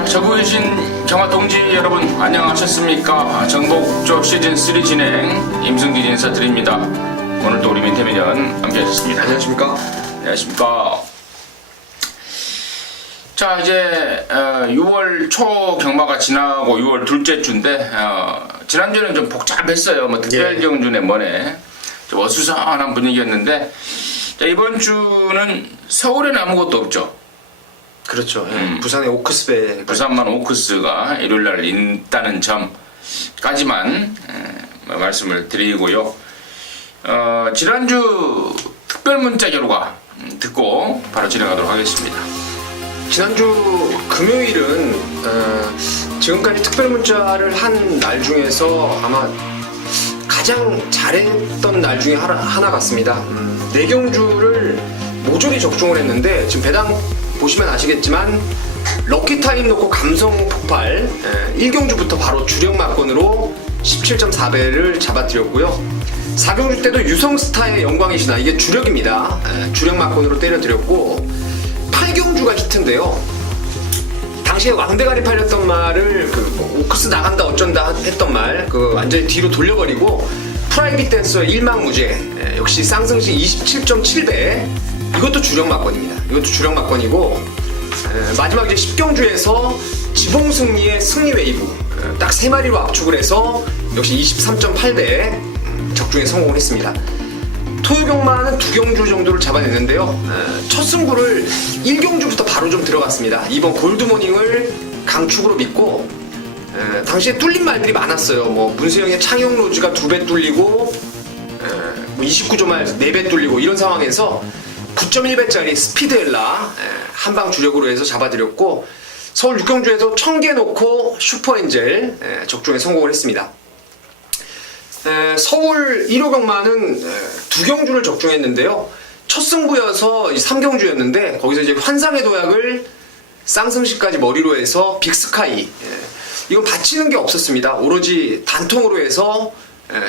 자, 저구 계신 경화 동지 여러분 안녕하셨습니까? 정복조 시즌3 진행 임승진 인사드립니다. 오늘도 우리 민태민연 함께하셨습니다. 안녕하십니까? 안녕하십니까? 자, 이제 6월 초 경마가 지나고 6월 둘째 주인데 지난주에는 좀 복잡했어요. 뭐 특별경주네 뭐네 좀 어수선한 분위기였는데, 자, 이번 주는 서울에는 아무것도 없죠. 그렇죠. 부산의 오크스배. 부산만 오크스가 일요일날 있다는 점까지만 말씀을 드리고요. 지난주 특별문자 결과 듣고 바로 진행하도록 하겠습니다. 지난주 금요일은 지금까지 특별문자를 한 날 중에서 아마 가장 잘했던 날 중에 하나 같습니다. 4경주를 모조리 적중을 했는데, 지금 배당 보시면 아시겠지만 럭키타임 놓고 감성 폭발 1경주부터 바로 주력 막건으로 17.4배를 잡아드렸고요. 4경주 때도 유성스타의 영광의 신화, 이게 주력입니다. 주력 막건으로 때려드렸고, 8경주가 히트인데요. 당시에 왕대가리 팔렸던 말을 오크스 나간다 어쩐다 했던 말 완전히 뒤로 돌려버리고 프라이빗 댄서의 일망무제, 역시 쌍승시 27.7배, 이것도 주력 막건입니다. 이것도 주력 막건이고, 마지막 이제 10경주에서 지봉승리의 승리 웨이브 딱 3마리로 압축을 해서 역시 23.8배 적중에 성공을 했습니다. 토요경마는 2경주 정도를 잡아냈는데요. 첫 승부를 1경주부터 바로 좀 들어갔습니다. 이번 골드모닝을 강축으로 믿고, 당시에 뚫린 말들이 많았어요. 뭐 문세영의 창영 로즈가 2배 뚫리고, 29조말 4배 뚫리고, 이런 상황에서 9.1배짜리 스피드엘라 한방 주력으로 해서 잡아드렸고, 서울 6경주에서 1000개 놓고 슈퍼엔젤 적중에 성공을 했습니다. 서울 1호 경마는 2경주를 적중했는데요. 첫 승부여서 3경주였는데 거기서 이제 환상의 도약을 쌍승시까지 머리로 해서 빅스카이, 이건 받치는 게 없었습니다. 오로지 단통으로 해서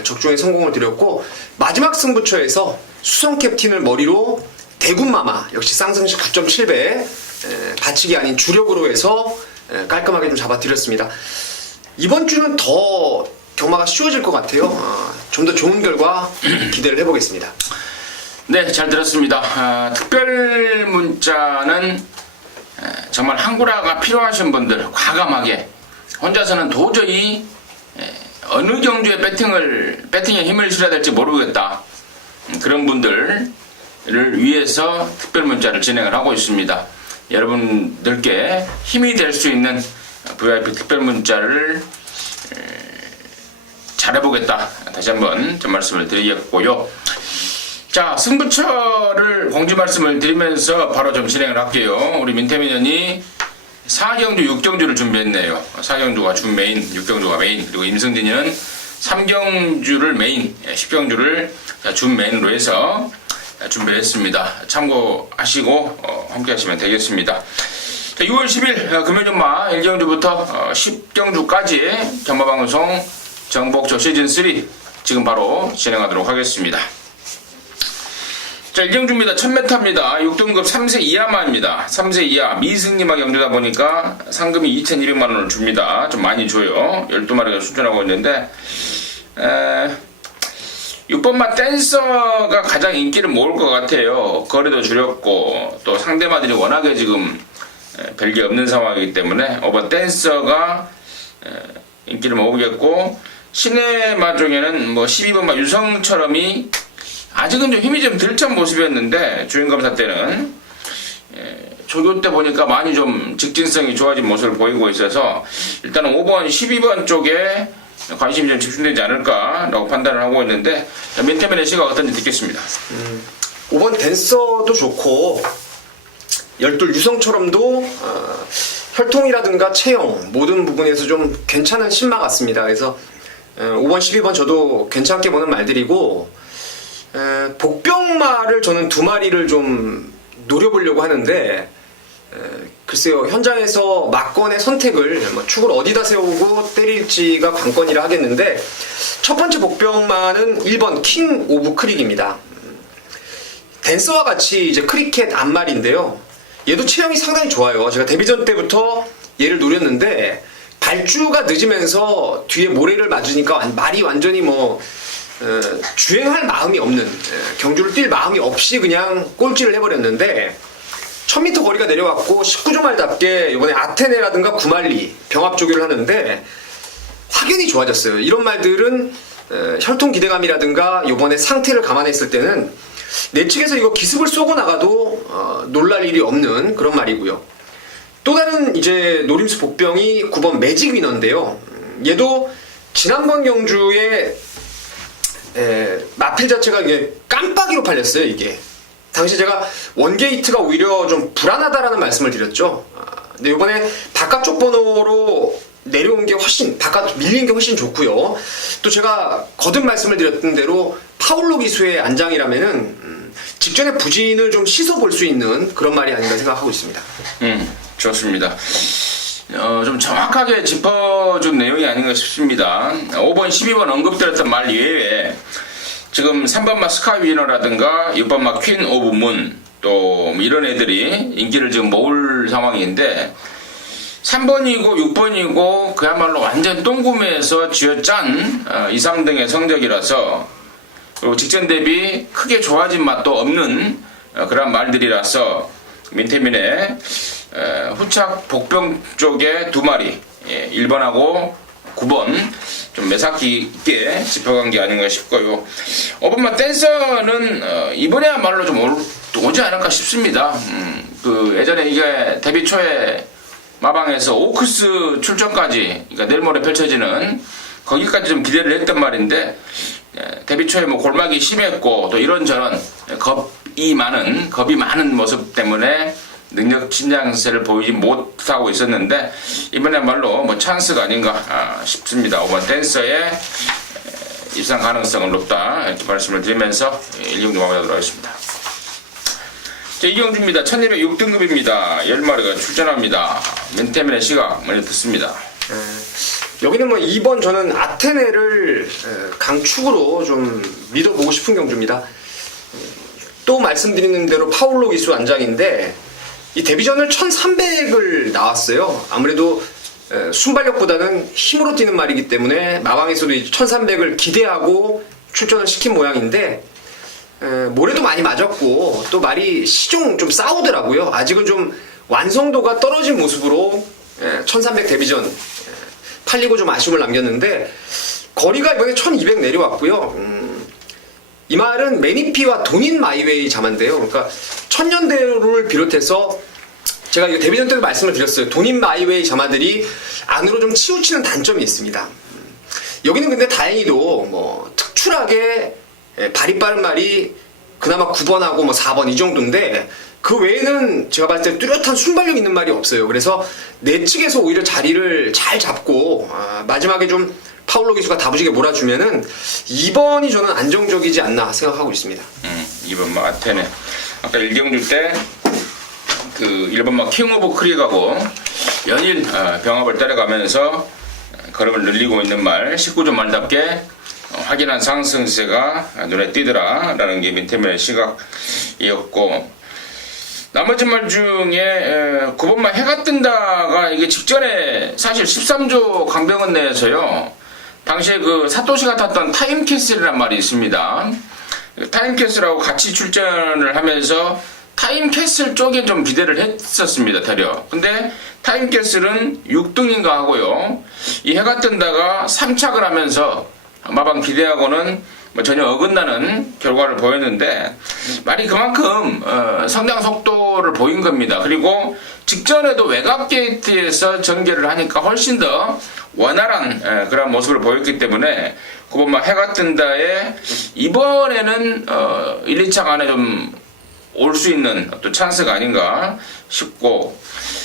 적중에 성공을 드렸고, 마지막 승부처에서 수성 캡틴을 머리로 대군마마, 역시 쌍승시 9.7배 받치기 아닌 주력으로 해서 깔끔하게 좀 잡아드렸습니다. 이번 주는 더 경마가 쉬워질 것 같아요. 좀 더 좋은 결과 기대를 해보겠습니다. 네, 잘 들었습니다. 특별 문자는 정말 한구라가 필요하신 분들, 과감하게 혼자서는 도저히 어느 경주에 배팅에 힘을 실어야 될지 모르겠다, 그런 분들을 위해서 특별 문자를 진행을 하고 있습니다. 여러분들께 힘이 될 수 있는 VIP 특별 문자를 잘해보겠다, 다시 한번 좀 말씀을 드리겠고요. 자, 승부처를 공지 말씀을 드리면서 바로 좀 진행을 할게요. 우리 민태민연이 4경주, 6경주를 준비했네요. 4경주가 준 메인, 6경주가 메인, 그리고 임승진이는 3경주를 메인, 10경주를 준 메인으로 해서 준비했습니다. 참고하시고 함께 하시면 되겠습니다. 자, 6월 10일 금요일경마 1경주부터 10경주까지 경마방송 정복조 시즌3 지금 바로 진행하도록 하겠습니다. 자, 1경주입니다. 1000m입니다. 6등급 3세 이하마입니다. 3세 이하 미승리마 경주다 보니까 상금이 2200만원을 줍니다. 좀 많이 줘요. 12마리가 출전하고 있는데 6번마 댄서가 가장 인기를 모을 것 같아요. 거리도 줄였고 또 상대마들이 워낙에 지금 별게 없는 상황이기 때문에 5번 댄서가 인기를 모으겠고, 신의마 중에는 뭐 12번마 유성처럼이 아직은 좀 힘이 좀 들찬 모습이었는데 주행검사 때는 조교 때 보니까 많이 좀 직진성이 좋아진 모습을 보이고 있어서 일단은 5번, 12번 쪽에 관심이 좀 집중되지 않을까라고 판단을 하고 있는데, 민태민의 시각 어떤지 듣겠습니다. 5번 댄서도 좋고 12 유성처럼도 혈통이라든가 체형 모든 부분에서 좀 괜찮은 신마 같습니다. 그래서 5번, 12번 저도 괜찮게 보는 말들이고, 복병마를 저는 2마리를 좀 노려보려고 하는데, 글쎄요, 현장에서 막건의 선택을 뭐 축을 어디다 세우고 때릴지가 관건이라 하겠는데, 첫 번째 복병마는 1번 킹 오브 크릭입니다. 댄서와 같이 이제 크리켓 앞말인데요. 얘도 체형이 상당히 좋아요. 제가 데뷔전 때부터 얘를 노렸는데 발주가 늦으면서 뒤에 모래를 맞으니까 말이 완전히 주행할 마음이 없는, 경주를 뛸 마음이 없이 그냥 꼴찌를 해버렸는데 1000m 거리가 내려왔고 19조 말답게 이번에 아테네라든가 구말리 병합 조교를 하는데 확연히 좋아졌어요. 이런 말들은 혈통 기대감이라든가 이번에 상태를 감안했을 때는 내 측에서 이거 기습을 쏘고 나가도 놀랄 일이 없는 그런 말이고요. 또 다른 이제 노림수 복병이 9번 매직 위너인데요. 얘도 지난번 경주에 마필 자체가 이게 깜빡이로 팔렸어요. 이게 당시 제가 원게이트가 오히려 좀 불안하다라는 말씀을 드렸죠. 근데 이번에 바깥쪽 번호로 내려온 게 훨씬 바깥 밀린 게 훨씬 좋고요. 또 제가 거듭 말씀을 드렸던 대로 파울로 기수의 안장이라면은 직전에 부진을 좀 씻어 볼 수 있는 그런 말이 아닌가 생각하고 있습니다. 좋습니다. 좀 정확하게 짚어준 내용이 아닌가 싶습니다. 5번, 12번 언급드렸던 말 이외에 지금 3번마 스카이 위너라든가 6번마 퀸 오브 문 또 이런 애들이 인기를 지금 모을 상황인데 3번이고 6번이고 그야말로 완전 똥구매에서 쥐어짠 2, 3등의 성적이라서 그리고 직전 대비 크게 좋아진 맛도 없는 그런 말들이라서 민태민의 후착 복병 쪽에 2마리 1번하고 9번 좀 매사기 있게 짚어간 게 아닌가 싶고요. 5번만 댄서는 이번에야말로 좀 오지 않을까 싶습니다. 그 예전에 이게 데뷔 초에 마방에서 오크스 출전까지 그러니까 내일 모레 펼쳐지는 거기까지 좀 기대를 했단 말인데 데뷔 초에 골막이 심했고 또 이런저런 겁이 많은 모습 때문에 능력 신장세를 보이지 못하고 있었는데 이번에야말로 찬스가 아닌가 싶습니다. 5번 댄서의 입상 가능성은 높다 이렇게 말씀을 드리면서 1경주 마무리하도록 하겠습니다. 자, 이경주입니다. 1206등급입니다. 10마리가 출전합니다. 민태민의 시각 먼저 듣습니다. 여기는 2번 저는 아테네를 강축으로 좀 믿어보고 싶은 경주입니다. 또 말씀드리는 대로 파울로 기수 안장인데 이 데뷔전을 1300을 나왔어요. 아무래도 순발력보다는 힘으로 뛰는 말이기 때문에 마방에서도 1300을 기대하고 출전을 시킨 모양인데 모래도 많이 맞았고 또 말이 시종 좀 싸우더라고요. 아직은 좀 완성도가 떨어진 모습으로 1300 데뷔전 팔리고 좀 아쉬움을 남겼는데 거리가 이번에 1200 내려왔고요. 이 말은 매니피와 돈인 마이웨이 자만데요. 그러니까 천년대로를 비롯해서 제가 이거 데뷔전 때도 말씀을 드렸어요. 돈인 마이웨이 자마들이 안으로 좀 치우치는 단점이 있습니다. 여기는 근데 다행히도 특출하게 발이 빠른 말이 그나마 9번하고 4번 이 정도인데 그 외에는 제가 봤을 때 뚜렷한 순발력 있는 말이 없어요. 그래서 내 측에서 오히려 자리를 잘 잡고 마지막에 좀 파울로 기수가 다부지게 몰아주면은 2번이 저는 안정적이지 않나 생각하고 있습니다. 2번 아테네. 아까 1경주 때 그 1번 킹 오브 크릭하고 연일 병합을 따라가면서 걸음을 늘리고 있는 말 19조 말답게 확연한 상승세가 눈에 띄더라 라는 게 민태민의 시각이었고 나머지 말 중에 9번만 해가 뜬다가 이게 직전에 사실 13조 강병원 내에서요 당시에 그 사토시가 탔던 타임캐슬이란 말이 있습니다. 타임캐슬하고 같이 출전을 하면서 타임캐슬 쪽에 좀 기대를 했었습니다. 대략. 근데 타임캐슬은 6등인가 하고요. 이 해가 뜬다가 3착을 하면서 마방 기대하고는 전혀 어긋나는 결과를 보였는데 말이 그만큼 성장 속도를 보인 겁니다. 그리고 직전에도 외곽 게이트에서 전개를 하니까 훨씬 더 원활한 그런 모습을 보였기 때문에 9번만 해가 뜬다에 이번에는 1, 2차 안에 좀 올 수 있는 또 찬스가 아닌가 싶고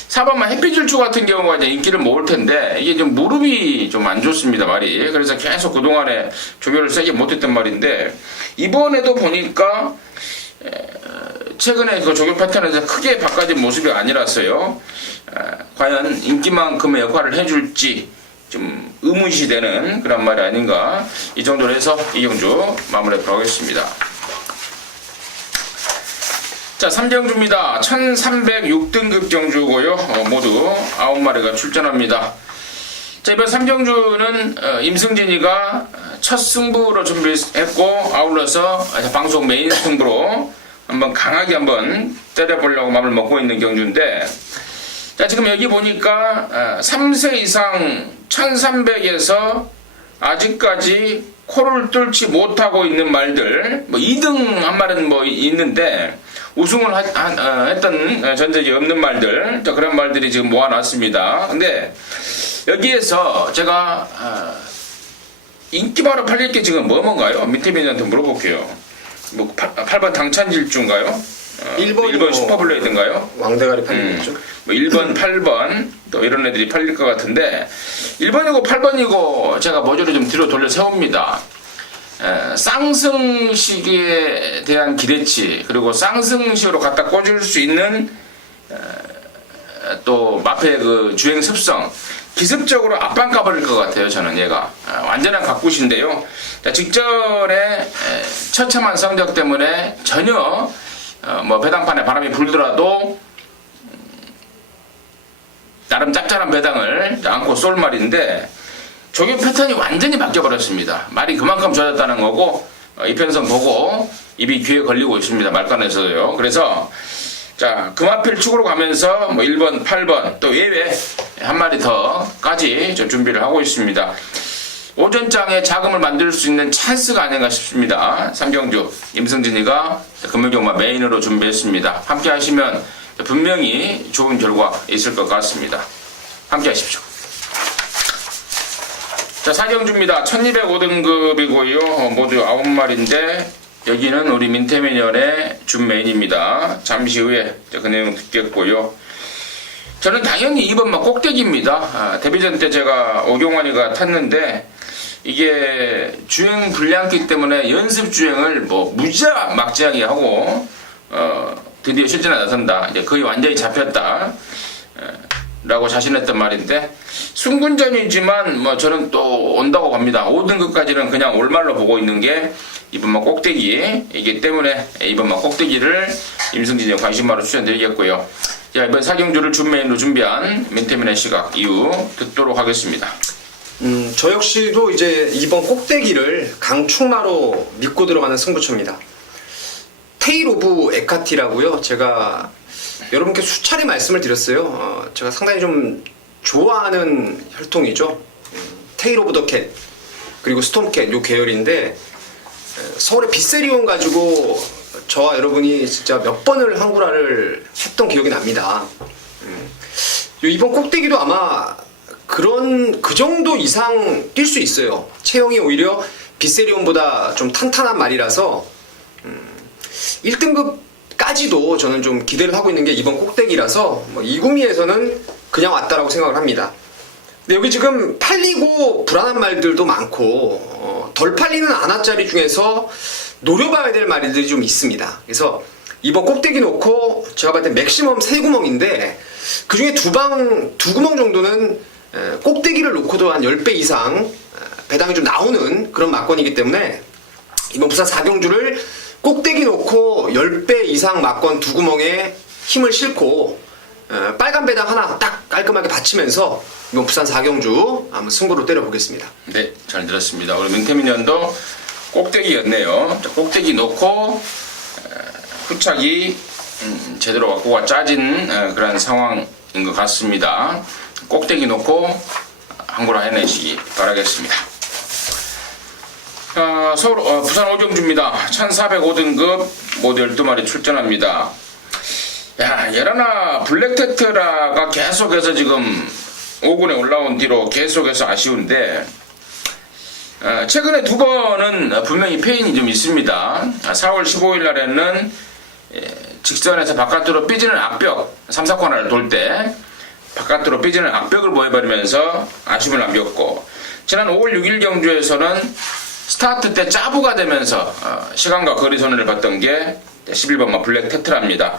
4번만 햇빛질주 같은 경우가 이제 인기를 모을 텐데 이게 좀 무릎이 좀 안 좋습니다 말이. 그래서 계속 그동안에 조교를 세게 못했던 말인데 이번에도 보니까 최근에 그 조교 패턴에서 크게 바꿔진 모습이 아니라서요. 과연 인기만큼의 역할을 해줄지 좀 의문시 되는 그런 말이 아닌가. 이 정도로 해서 이경주 마무리하도록 하겠습니다. 자, 3경주입니다. 1306등급 경주고요. 모두 9마리가 출전합니다. 자, 이번 3경주는 임승진이가 첫 승부로 준비했고, 아울러서 방송 메인 승부로 한번 강하게 한번 때려보려고 마음을 먹고 있는 경주인데, 자, 지금 여기 보니까 3세 이상 1300에서 아직까지 코를 뚫지 못하고 있는 말들, 뭐 2등 한 말은 뭐 있는데 우승을 했던 전적이 없는 말들, 자, 그런 말들이 지금 모아놨습니다. 근데 여기에서 제가 인기바로 팔릴 게 지금 뭔가요? 민태민한테 물어볼게요. 뭐 8번 당찬질주인가요? 1번 슈퍼블레이드인가요? 왕대가리 팔리겠죠. 뭐 1번, 8번 또 이런 애들이 팔릴 것 같은데 1번이고 8번이고 제가 모조리 좀 뒤로 돌려 세웁니다. 쌍승식에 대한 기대치, 그리고 쌍승식으로 갖다 꽂을 수 있는 또 마페의 그 주행 습성, 기습적으로 앞방 가버릴 것 같아요. 저는 얘가 완전한 각굿인데요. 직전에 처참한 성적 때문에 전혀 뭐 배당판에 바람이 불더라도 나름 짭짤한 배당을 안고 쏠 말인데 조교 패턴이 완전히 바뀌어버렸습니다. 말이 그만큼 좋아졌다는 거고, 이편성 보고 입이 귀에 걸리고 있습니다. 말간에서도요. 그래서 자, 금화필 축으로 가면서 뭐 1번, 8번 또 예외 한 마리 더까지 좀 준비를 하고 있습니다. 오전장에 자금을 만들 수 있는 찬스가 아닌가 싶습니다. 3경주 임승진이가 금요경마 메인으로 준비했습니다. 함께 하시면 분명히 좋은 결과 있을 것 같습니다. 함께 하십시오. 자, 4경주입니다. 1205등급이고요. 모두 9마리인데 여기는 우리 민태민연의 준 메인입니다. 잠시 후에 그 내용 듣겠고요. 저는 당연히 2번만 꼭대기입니다. 데뷔전 때 제가 오경환이가 탔는데 이게 주행 불량기 때문에 연습 주행을 뭐 무지막지하게 하고 드디어 실전에 나선다. 이제 거의 완전히 잡혔다. 라고 자신했던 말인데 승군전이지만 뭐 저는 또 온다고 봅니다. 5등급까지는 그냥 올말로 보고 있는 게 이번만 꼭대기이기 때문에 이번만 꼭대기를 임승진이 관심마로 추천드리겠고요. 자, 이번 4경주를 준메인으로 준비한 민태민의 시각 이후 듣도록 하겠습니다. 저 역시도 이제 이번 꼭대기를 강축마로 믿고 들어가는 승부처입니다. 테일 오브 에카티라고요. 제가 여러분께 수차례 말씀을 드렸어요. 제가 상당히 좀 좋아하는 혈통이죠. 테일 오브 더 캣 그리고 스톰캣 요 계열인데 서울의 빗세리온 가지고 저와 여러분이 진짜 몇 번을 한구라를 했던 기억이 납니다. 이번 꼭대기도 아마 그 정도 이상 뛸 수 있어요. 체형이 오히려 빗세리온보다 좀 탄탄한 말이라서 1등급까지도 저는 좀 기대를 하고 있는 게 이번 꼭대기라서 뭐 이구미에서는 그냥 왔다라고 생각을 합니다. 근데 여기 지금 팔리고 불안한 말들도 많고 덜 팔리는 안화짜리 중에서 노려봐야 될 말들이 좀 있습니다. 그래서 이번 꼭대기 놓고 제가 봤을 때 맥시멈 3구멍인데 그 중에 두 구멍 정도는 꼭대기를 놓고도 한 10배 이상 배당이 좀 나오는 그런 막건이기 때문에 이번 부산 4경주를 꼭대기 놓고 10배 이상 막건 두 구멍에 힘을 싣고 빨간 배당 하나 딱 깔끔하게 받치면서 이번 부산 4경주 한번 승부로 때려보겠습니다. 네, 잘 들었습니다. 우리 민태민연도 꼭대기였네요. 꼭대기 놓고 후착이 제대로 갖고가 짜진 그런 상황인 것 같습니다. 꼭대기 놓고 한구라 해내시기 바라겠습니다. 부산 오경주입니다. 1405등급 모두 12마리 출전합니다. 야, 예라나 블랙테트라가 계속해서 지금 5군에 올라온 뒤로 계속해서 아쉬운데 최근에 두 번은 분명히 페인이 좀 있습니다. 4월 15일 날에는 직선에서 바깥으로 삐지는 악벽 3, 4코너를 돌 때 바깥으로 삐지는 악벽을 보여버리면서 아쉬움을 남겼고, 지난 5월 6일 경주에서는 스타트 때 짜부가 되면서 시간과 거리 손해를 봤던 게 11번마 블랙 테트라입니다.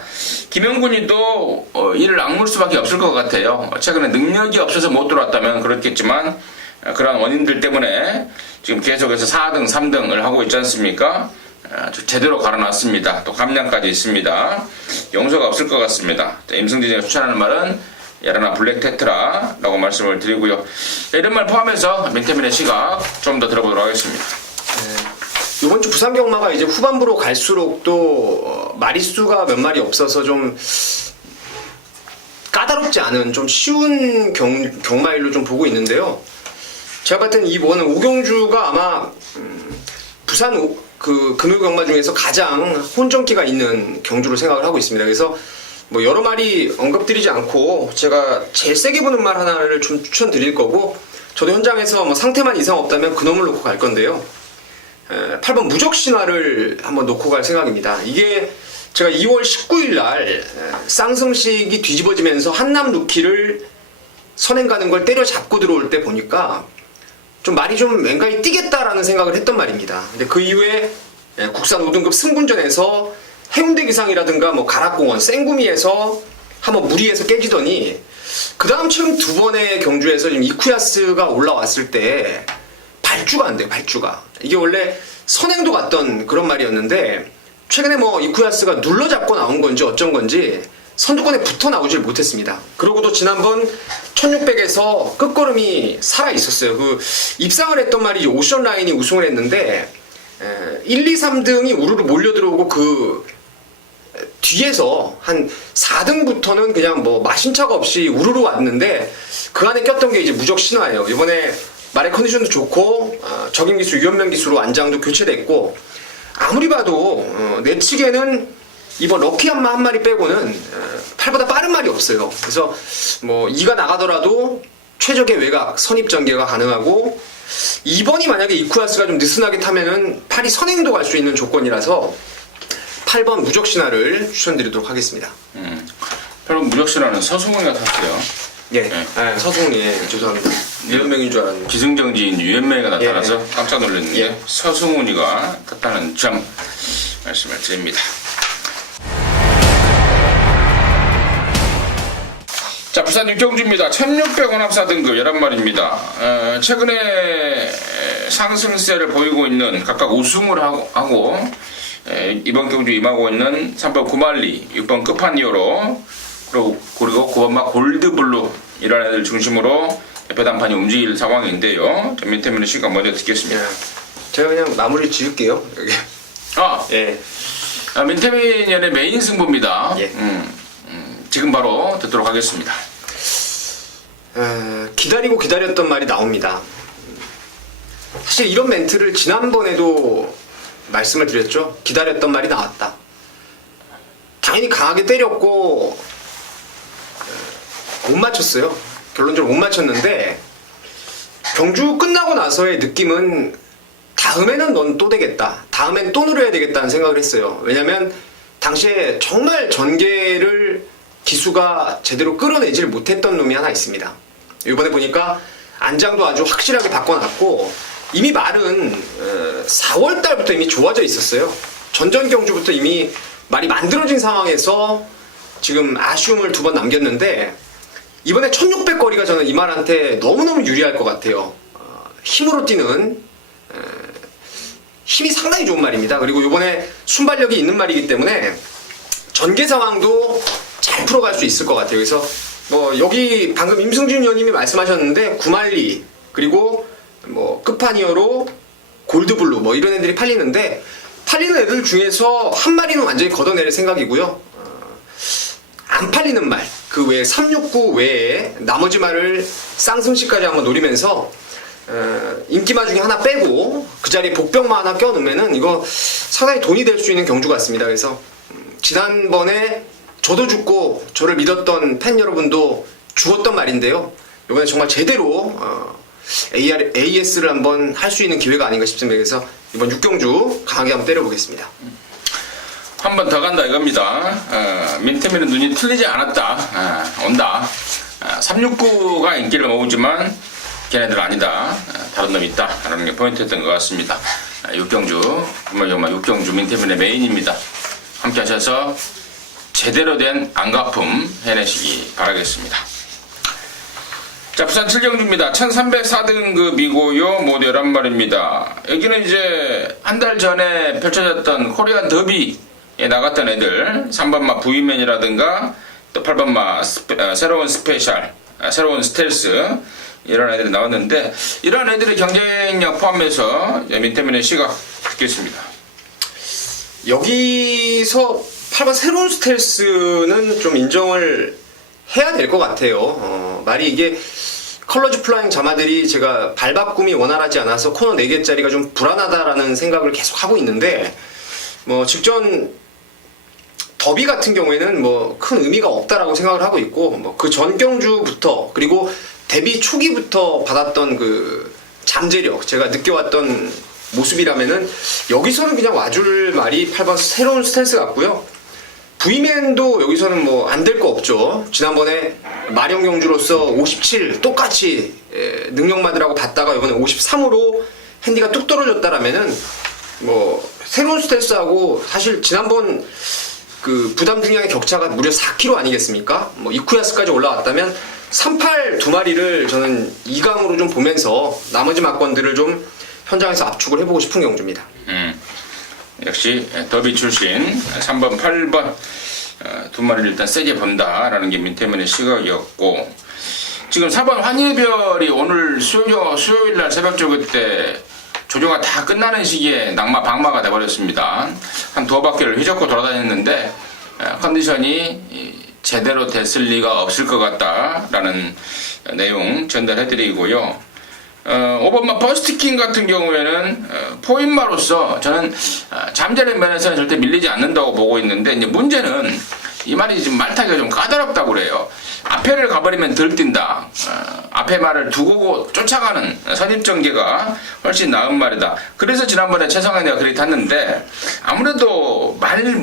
김영군이도 이를 악물 수밖에 없을 것 같아요. 최근에 능력이 없어서 못 들어왔다면 그렇겠지만 그런 원인들 때문에 지금 계속해서 4등, 3등을 하고 있지 않습니까? 아주 제대로 갈아놨습니다. 또 감량까지 있습니다. 용서가 없을 것 같습니다. 임승진이가 추천하는 말은 야라나 블랙 테트라라고 말씀을 드리고요. 이런 말 포함해서 민태민의 시각 좀 더 들어보도록 하겠습니다. 이번 주 부산 경마가 이제 후반부로 갈수록 또 마리수가 몇 마리 없어서 좀 까다롭지 않은 좀 쉬운 경마일로 좀 보고 있는데요. 제가 봤을 때는 이번은 오경주가 아마 부산 그 금요 경마 중에서 가장 혼전기가 있는 경주로 생각을 하고 있습니다. 그래서 뭐 여러 마리 언급드리지 않고 제가 제일 세게 보는 말 하나를 좀 추천드릴 거고, 저도 현장에서 뭐 상태만 이상 없다면 그놈을 놓고 갈 건데요. 8번 무적신화를 한번 놓고 갈 생각입니다. 이게 제가 2월 19일 날 쌍승식이 뒤집어지면서 한남 루키를 선행 가는 걸 때려잡고 들어올 때 보니까 좀 말이 좀 왠가히 뛰겠다라는 생각을 했던 말입니다. 근데 그 이후에 국산 5등급 승군전에서 해운대 기상이라든가 뭐 가락공원, 생구미에서 한번 무리해서 깨지더니 그 다음 최근 두 번의 경주에서 지금 이쿠야스가 올라왔을 때 발주가 안 돼요. 발주가. 이게 원래 선행도 갔던 그런 말이었는데 최근에 뭐 이쿠야스가 눌러잡고 나온 건지 어쩐 건지 선두권에 붙어 나오질 못했습니다. 그러고도 지난번 1600에서 끝걸음이 살아 있었어요. 그 입상을 했던 말이 오션 라인이 우승을 했는데 1, 2, 3등이 우르르 몰려 들어오고 그 뒤에서 한 4등부터는 그냥 뭐 마신차가 없이 우르르 왔는데 그 안에 꼈던 게 이제 무적 신화예요. 이번에 말의 컨디션도 좋고 적임 기수, 유연면 기수로 안장도 교체됐고, 아무리 봐도 내 측에는 이번 럭키한마 한 마리 빼고는 8보다 빠른 말이 없어요. 그래서 뭐 2가 나가더라도 최적의 외곽, 선입 전개가 가능하고, 2번이 만약에 이쿠아스가 좀 느슨하게 타면은 8이 선행도 갈 수 있는 조건이라서 8번 무적신화를 추천드리도록 하겠습니다. 8번 무적신화는 서승훈이가 탔어요. 예, 네, 서승훈이, 죄송합니다. 유연명인 줄 알았는데. 기승전지인 유연명이가 나타나서 깜짝 놀랐는데 예. 서승훈이가 탔다는 점 말씀을 드립니다. 자, 부산 육경주입니다. 1600원 합사 등급 11마리입니다. 최근에 상승세를 보이고 있는 각각 우승을 하고 이번 경주 임하고 있는 3번 구말리, 6번 끝판이어로 그리고 9번마 골드블루 이런 애들 중심으로 배당판이 움직일 상황인데요. 민태민의 시간 먼저 듣겠습니다. 제가 그냥 마무리 지을게요. 여기. 예. 민태민의 메인 승부입니다. 예. 지금 바로 듣도록 하겠습니다. 기다리고 기다렸던 말이 나옵니다. 사실 이런 멘트를 지난번에도 말씀을 드렸죠. 기다렸던 말이 나왔다. 당연히 강하게 때렸고 못 맞췄어요. 결론적으로 못 맞췄는데 경주 끝나고 나서의 느낌은 다음에는 넌 또 되겠다. 다음엔 또 누려야 되겠다는 생각을 했어요. 왜냐면 당시에 정말 전개를 기수가 제대로 끌어내질 못했던 놈이 하나 있습니다. 이번에 보니까 안장도 아주 확실하게 바꿔놨고, 이미 말은 4월 달부터 이미 좋아져 있었어요. 전전 경주부터 이미 말이 만들어진 상황에서 지금 아쉬움을 2번 남겼는데, 이번에 1600 거리가 저는 이 말한테 너무너무 유리할 것 같아요. 힘으로 뛰는 힘이 상당히 좋은 말입니다. 그리고 이번에 순발력이 있는 말이기 때문에 전개 상황도 잘 풀어갈 수 있을 것 같아요. 그래서 뭐 여기 방금 임승준 의원님이 말씀하셨는데 구말리 그리고 뭐 끝판이어로 골드블루 뭐 이런 애들이 팔리는데, 팔리는 애들 중에서 한 마리는 완전히 걷어내릴 생각이고요. 안 팔리는 말, 그 외에 369 외에 나머지 말을 쌍승시까지 한번 노리면서 인기마 중에 하나 빼고 그 자리에 복병마 하나 껴놓으면은 이거 상당히 돈이 될 수 있는 경주 같습니다. 그래서 지난번에 저도 죽고 저를 믿었던 팬 여러분도 죽었던 말인데요. 이번에 정말 제대로 AS를 한번 할 수 있는 기회가 아닌가 싶습니다. 그래서 이번 육경주 강하게 한번 때려보겠습니다. 한 번 더 간다 이겁니다. 민태민은 눈이 틀리지 않았다. 온다. 369가 인기를 모으지만 걔네들은 아니다. 다른 놈이 있다. 라는 게 포인트였던 것 같습니다. 육경주, 정말 육경주 민태민의 메인입니다. 함께 하셔서 제대로 된 안가품 해내시기 바라겠습니다. 자, 부산 7경주입니다. 1304등급이고요. 모두 11마리입니다. 여기는 이제 한 달 전에 펼쳐졌던 코리안 더비에 나갔던 애들, 3번마 부이맨이라든가 또 8번마 새로운 스페셜, 새로운 스텔스, 이런 애들이 나왔는데, 이런 애들의 경쟁력 포함해서 민태민의 시각 듣겠습니다. 여기서 8번 새로운 스텔스는 좀 인정을 해야 될 것 같아요. 말이 이게 컬러즈 플라잉 자마들이 제가 발바꿈이 원활하지 않아서 코너 4개짜리가 좀 불안하다라는 생각을 계속 하고 있는데, 뭐 직전 더비 같은 경우에는 뭐 큰 의미가 없다라고 생각을 하고 있고, 뭐 그 전 경주부터 그리고 데뷔 초기부터 받았던 그 잠재력, 제가 느껴왔던 모습이라면은 여기서는 그냥 와줄 말이 8번 새로운 스텔스 같고요. V맨도 여기서는 뭐 안 될 거 없죠. 지난번에 마령 경주로서 57 똑같이 능력마들하고 봤다가 이번에 53으로 핸디가 뚝 떨어졌다라면은 뭐 새로운 스텔스하고 사실 지난번 그 부담 중량의 격차가 무려 4kg 아니겠습니까? 뭐 이쿠야스까지 올라왔다면 38 두 마리를 저는 2강으로 좀 보면서 나머지 막건들을 좀 현장에서 압축을 해보고 싶은 경주입니다. 역시 더비 출신 3번, 8번 두 마리를 일단 세게 본다라는 게 민태민의 시각이었고, 지금 4번 환희별이 오늘 수요일날 새벽조 그때 조조가 다 끝나는 시기에 낙마 돼버렸습니다. 한 두어 바퀴를 휘젓고 돌아다녔는데 컨디션이 제대로 됐을 리가 없을 것 같다라는 내용 전달해드리고요. 5번마 버스트킹 같은 경우에는 포인마로서 저는 잠재력 면에서는 절대 밀리지 않는다고 보고 있는데, 이제 문제는 이 말이 지금 말타기가 좀 까다롭다고 그래요. 앞에를 가버리면 덜 뛴다. 앞에 말을 두고 쫓아가는 선입전개가 훨씬 나은 말이다. 그래서 지난번에 최성환이가 그리 탔는데, 아무래도 말을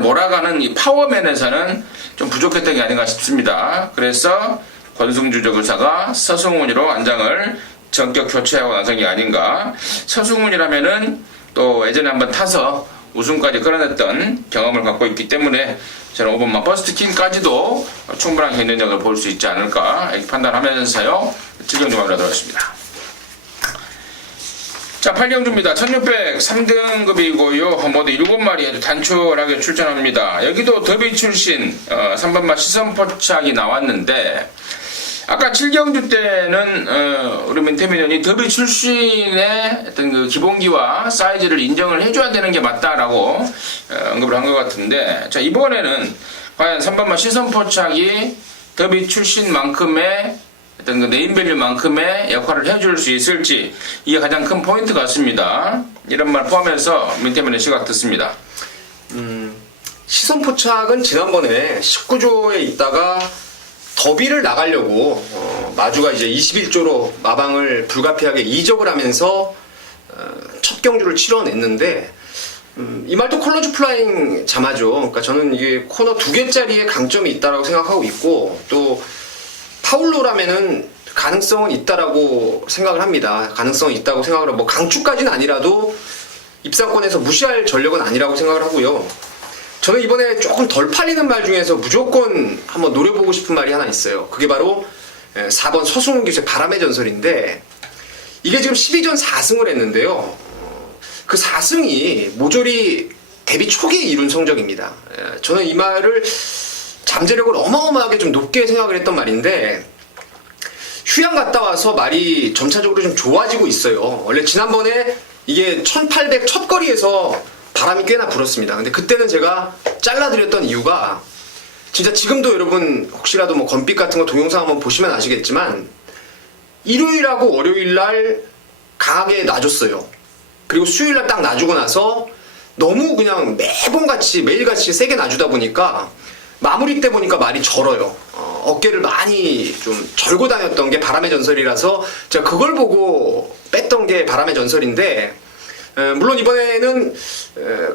몰아가는 이 파워맨에서는 좀 부족했던 게 아닌가 싶습니다. 그래서 권승주 의사가 서승훈이로 안장을 전격 교체하고 나선 게 아닌가. 서승훈이라면은 또 예전에 한번 타서 우승까지 끌어냈던 경험을 갖고 있기 때문에 저는 5번마 버스트킹까지도 충분한 경쟁력을 볼 수 있지 않을까 이렇게 판단하면서요 7경주만 들어왔습니다. 자, 8경주입니다. 1603등급이고요. 모두 7마리 아주 단촐하게 출전합니다. 여기도 더비 출신 3번마 시선포착이 나왔는데, 아까 7경주 때는 우리 민태민이 더비 출신의 어떤 그 기본기와 사이즈를 인정을 해줘야 되는 게 맞다라고 언급을 한 것 같은데, 자, 이번에는 과연 3번마 시선포착이 더비 출신만큼의 어떤 그 네임밸류만큼의 역할을 해줄 수 있을지, 이게 가장 큰 포인트 같습니다. 이런 말 포함해서 민태민의 시각 듣습니다. 시선포착은 지난번에 19조에 있다가 더비를 나가려고 마주가 이제 21조로 마방을 불가피하게 이적을 하면서 첫 경주를 치러냈는데, 이 말도 컬러즈 플라잉 자마죠. 그러니까 저는 이게 코너 2개짜리의 강점이 있다라고 생각하고 있고, 또 파울로라면은 가능성은 있다라고 생각을 합니다. 가능성이 있다고 생각을 하고, 뭐 강추까지는 아니라도 입상권에서 무시할 전력은 아니라고 생각을 하고요. 저는 이번에 조금 덜 팔리는 말 중에서 무조건 한번 노려보고 싶은 말이 하나 있어요. 그게 바로 4번 서승훈 기수의 바람의 전설인데, 이게 지금 12전 4승을 했는데요. 그 4승이 모조리 데뷔 초기에 이룬 성적입니다. 저는 이 말을 잠재력을 어마어마하게 좀 높게 생각을 했던 말인데, 휴양 갔다 와서 말이 점차적으로 좀 좋아지고 있어요. 원래 지난번에 이게 1800 첫 거리에서 바람이 꽤나 불었습니다. 근데 그때는 제가 잘라드렸던 이유가, 진짜 지금도 여러분 혹시라도 뭐 건빛 같은 거 동영상 한번 보시면 아시겠지만, 일요일하고 월요일날 강하게 놔줬어요. 그리고 수요일날 딱 놔주고 나서 너무 그냥 매일같이 세게 놔주다 보니까 마무리 때 보니까 말이 절어요. 어깨를 많이 좀 절고 다녔던 게 바람의 전설이라서 제가 그걸 보고 뺐던 게 바람의 전설인데, 물론 이번에는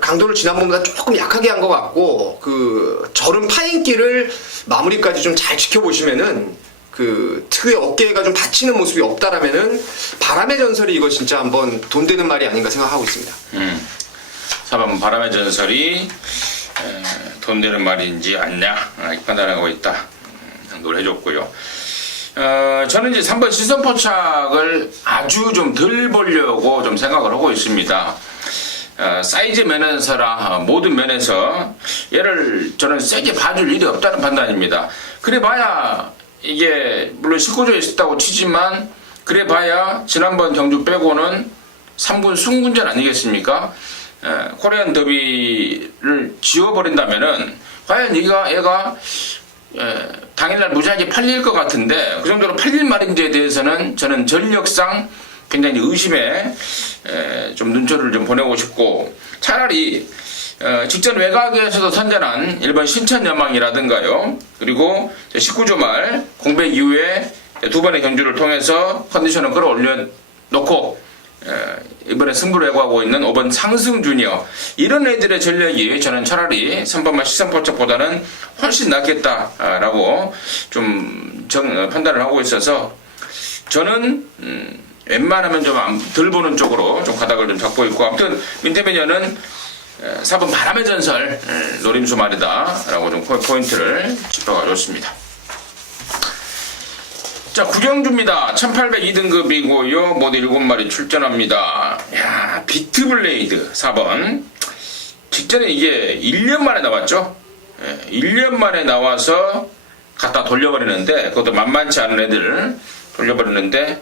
강도를 지난번보다 조금 약하게 한 것 같고, 그 절은 파인기를 마무리까지 좀 잘 지켜보시면은 그 특유의 어깨가 좀 받치는 모습이 없다라면은 바람의 전설이 이거 진짜 한번 돈 되는 말이 아닌가 생각하고 있습니다. 4번 바람의 전설이 돈 되는 말인지 아니냐 판단하고 있다. 언급을 해줬고요. 저는 이제 3번 시선 포착을 아주 좀 덜 보려고 좀 생각을 하고 있습니다. 사이즈 면에서라 모든 면에서 얘를 저는 세게 봐줄 일이 없다는 판단입니다. 그래 봐야 이게 물론 19조에 있었다고 치지만 그래 봐야 지난번 경주 빼고는 3군 승군전 아니겠습니까? 코리안 더비를 지워버린다면은 과연 얘가 당일날 무지하게 팔릴 것 같은데 그 정도로 팔릴 말인지에 대해서는 저는 전력상 굉장히 의심에 좀 눈초리를 좀 보내고 싶고 차라리 직전 외곽에서도 선전한 일본 신천여망이라든가요. 그리고 19조 말 공백 이후에 두 번의 경주를 통해서 컨디션을 끌어올려 놓고 이번에 승부를 예고하고 있는 5번 상승주니어 이런 애들의 전력이 저는 차라리 3번만 시선포착보다는 훨씬 낫겠다라고 좀 판단을 하고 있어서 저는 웬만하면 좀 덜 보는 쪽으로 좀 가닥을 좀 잡고 있고 아무튼 민태매녀는 4번 바람의 전설 노림수 말이다라고 좀 포인트를 짚어가졌습니다. 자, 구경주입니다. 1802등급이고요. 모두 7마리 출전합니다. 야, 비트블레이드 4번. 직전에 이게 1년 만에 나왔죠. 1년 만에 나와서 갖다 돌려버리는데 그것도 만만치 않은 애들 돌려버리는데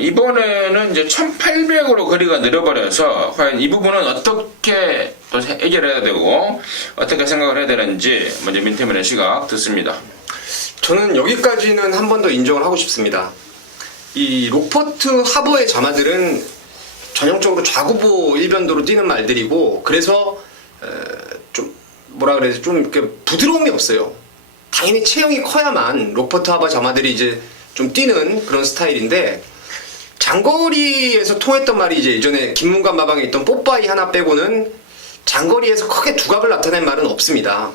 이번에는 이제 1800으로 거리가 늘어버려서 과연 이 부분은 어떻게 또 해결해야 되고 어떻게 생각을 해야 되는지 먼저 민태민의 시각 듣습니다. 저는 여기까지는 한 번 더 인정을 하고 싶습니다. 이 로퍼트 하버의 자마들은 전형적으로 좌구보 일변도로 뛰는 말들이고 그래서 좀 뭐라 그래야 되지? 좀 이렇게 부드러움이 없어요. 당연히 체형이 커야만 로퍼트 하버 자마들이 이제 좀 뛰는 그런 스타일인데 장거리에서 통했던 말이 이제 예전에 김문관 마방에 있던 뽀빠이 하나 빼고는 장거리에서 크게 두각을 나타낸 말은 없습니다.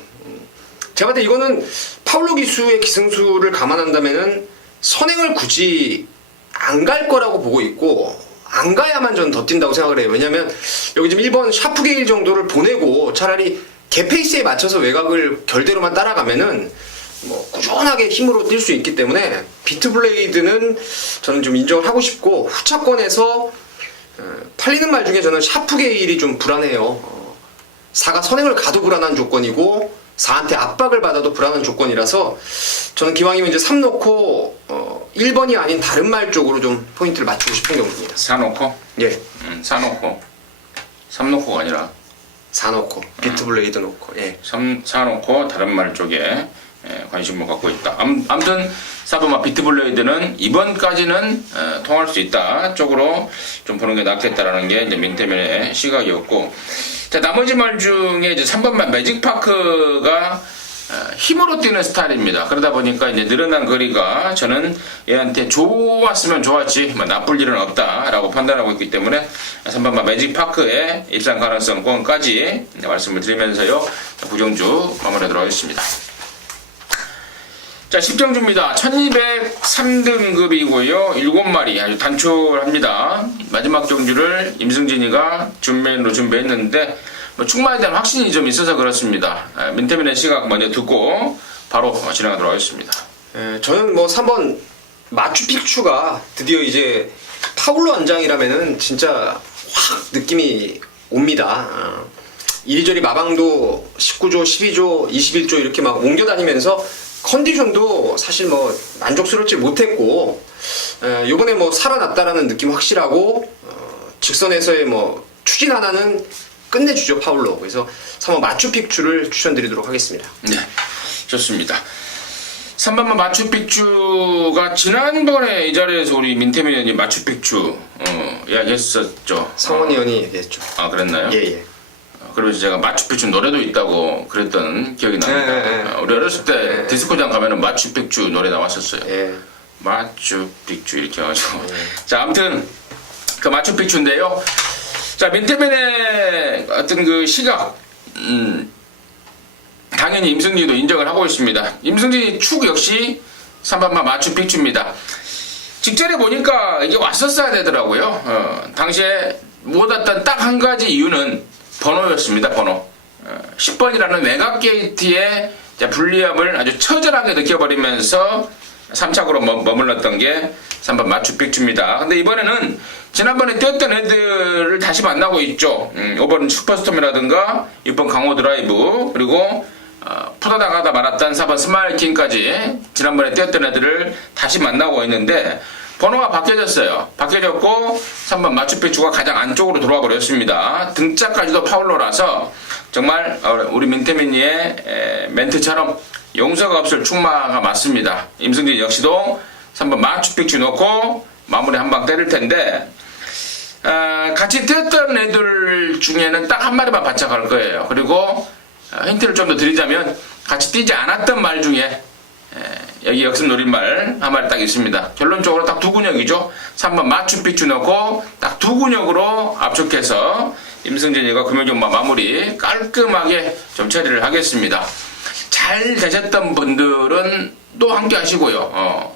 제가 봤을 때 이거는 파울로 기수의 기승수를 감안한다면은 선행을 굳이 안 갈 거라고 보고 있고 안 가야만 저는 더 뛴다고 생각을 해요. 왜냐면 여기 지금 1번 샤프게일 정도를 보내고 차라리 개 페이스에 맞춰서 외곽을 결대로만 따라가면은 뭐 꾸준하게 힘으로 뛸 수 있기 때문에 비트블레이드는 저는 좀 인정을 하고 싶고 후차권에서 팔리는 말 중에 저는 샤프게일이 좀 불안해요. 4가 선행을 가도 불안한 조건이고 4한테 압박을 받아도 불안한 조건이라서 저는 기왕이면 이제 3 놓고 1번이 아닌 다른 말 쪽으로 좀 포인트를 맞추고 싶은 경우입니다. 4 놓고? 예. 4 놓고 3 놓고가 아니라 4 놓고 비트블레이드 놓고 예. 4 놓고 다른 말 쪽에 관심을 갖고 있다. 아무튼 4번마 비트블레이드는 이번까지는 통할 수 있다 쪽으로 좀 보는 게 낫겠다라는 게 이제 민태면의 시각이었고 자 나머지 말 중에 이제 3번만 매직파크가 힘으로 뛰는 스타일입니다. 그러다 보니까 이제 늘어난 거리가 저는 얘한테 좋았으면 좋았지 뭐 나쁠 일은 없다라고 판단하고 있기 때문에 3번만 매직파크의 입상 가능성권까지 말씀을 드리면서요 구정주 마무리하도록 하겠습니다. 자 10경주입니다. 1203등급이고요. 7마리 아주 단촐합니다. 마지막 경주를 임승진이가 준메인으로 준비했는데 뭐 충만에 대한 확신이 좀 있어서 그렇습니다. 민태민의 시각 먼저 듣고 바로 진행하도록 하겠습니다. 저는 뭐 3번 마추픽추가 드디어 이제 파울로 안장이라면은 진짜 확 느낌이 옵니다. 이리저리 마방도 19조, 12조, 21조 이렇게 막 옮겨 다니면서 컨디션도 사실 뭐 만족스럽지 못했고 요번에 뭐 살아났다라는 느낌 확실하고 직선에서의 뭐 추진 하나는 끝내주죠 파울로. 그래서 3번 마추픽추를 추천드리도록 하겠습니다. 네, 좋습니다. 3번만 마추픽추가 지난번에 이 자리에서 우리 민태민 의원이 마추픽추 이야기했었죠. 성원이 의원이 얘기했죠. 아 그랬나요? 예예. 그리고 제가 마추픽추 노래도 있다고 그랬던 기억이 납니다. 우리 어렸을 때 디스코장 가면은 마추픽추 노래 나왔었어요. 마추픽추 이렇게 해가지고. 자, 아무튼 그 마추픽추인데요. 자, 민태맨의 어떤 그 시각, 당연히 임승진도 인정을 하고 있습니다. 임승진 축 역시 3번마 마추픽추입니다. 직전에 보니까 이게 왔었어야 되더라고요. 당시에 못 왔던 딱 한 가지 이유는 번호였습니다. 번호 10번이라는 외곽 게이트의 불리함을 아주 처절하게 느껴버리면서 3착으로 머물렀던 게 3번 마추픽추입니다. 근데 이번에는 지난번에 뛰었던 애들을 다시 만나고 있죠. 5번 슈퍼스톰이라든가 6번 강호 드라이브, 그리고 푸다닥하다 말았던 4번 스마일킹까지 지난번에 뛰었던 애들을 다시 만나고 있는데 번호가 바뀌어졌어요. 바뀌어졌고 3번 마추픽추가 가장 안쪽으로 들어와 버렸습니다. 등짝까지도 파울러라서 정말 우리 민태민이의 멘트처럼 용서가 없을 축마가 맞습니다. 임승진 역시도 3번 마추픽추 놓고 마무리 한 방 때릴 텐데 같이 뛰었던 애들 중에는 딱 한 마리만 바짝할 거예요. 그리고 힌트를 좀 더 드리자면 같이 뛰지 않았던 말 중에 여기 역습 노린말 한 마리 딱 있습니다. 결론적으로 딱 두 근육이죠. 3번 마추픽추 넣고 딱 두 근육으로 압축해서 임승진이가 금요경마 마무리 깔끔하게 좀 처리를 하겠습니다. 잘 되셨던 분들은 또 함께 하시고요.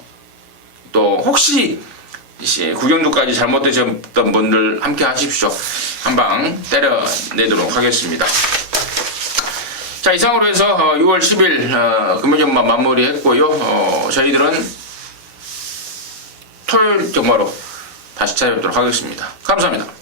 또 혹시 구경주까지 잘못되셨던 분들 함께 하십시오. 한 방 때려내도록 하겠습니다. 자, 이상으로 해서 6월 10일 금요경마 마무리했고요. 저희들은 토요일 경마로 다시 찾아뵙도록 하겠습니다. 감사합니다.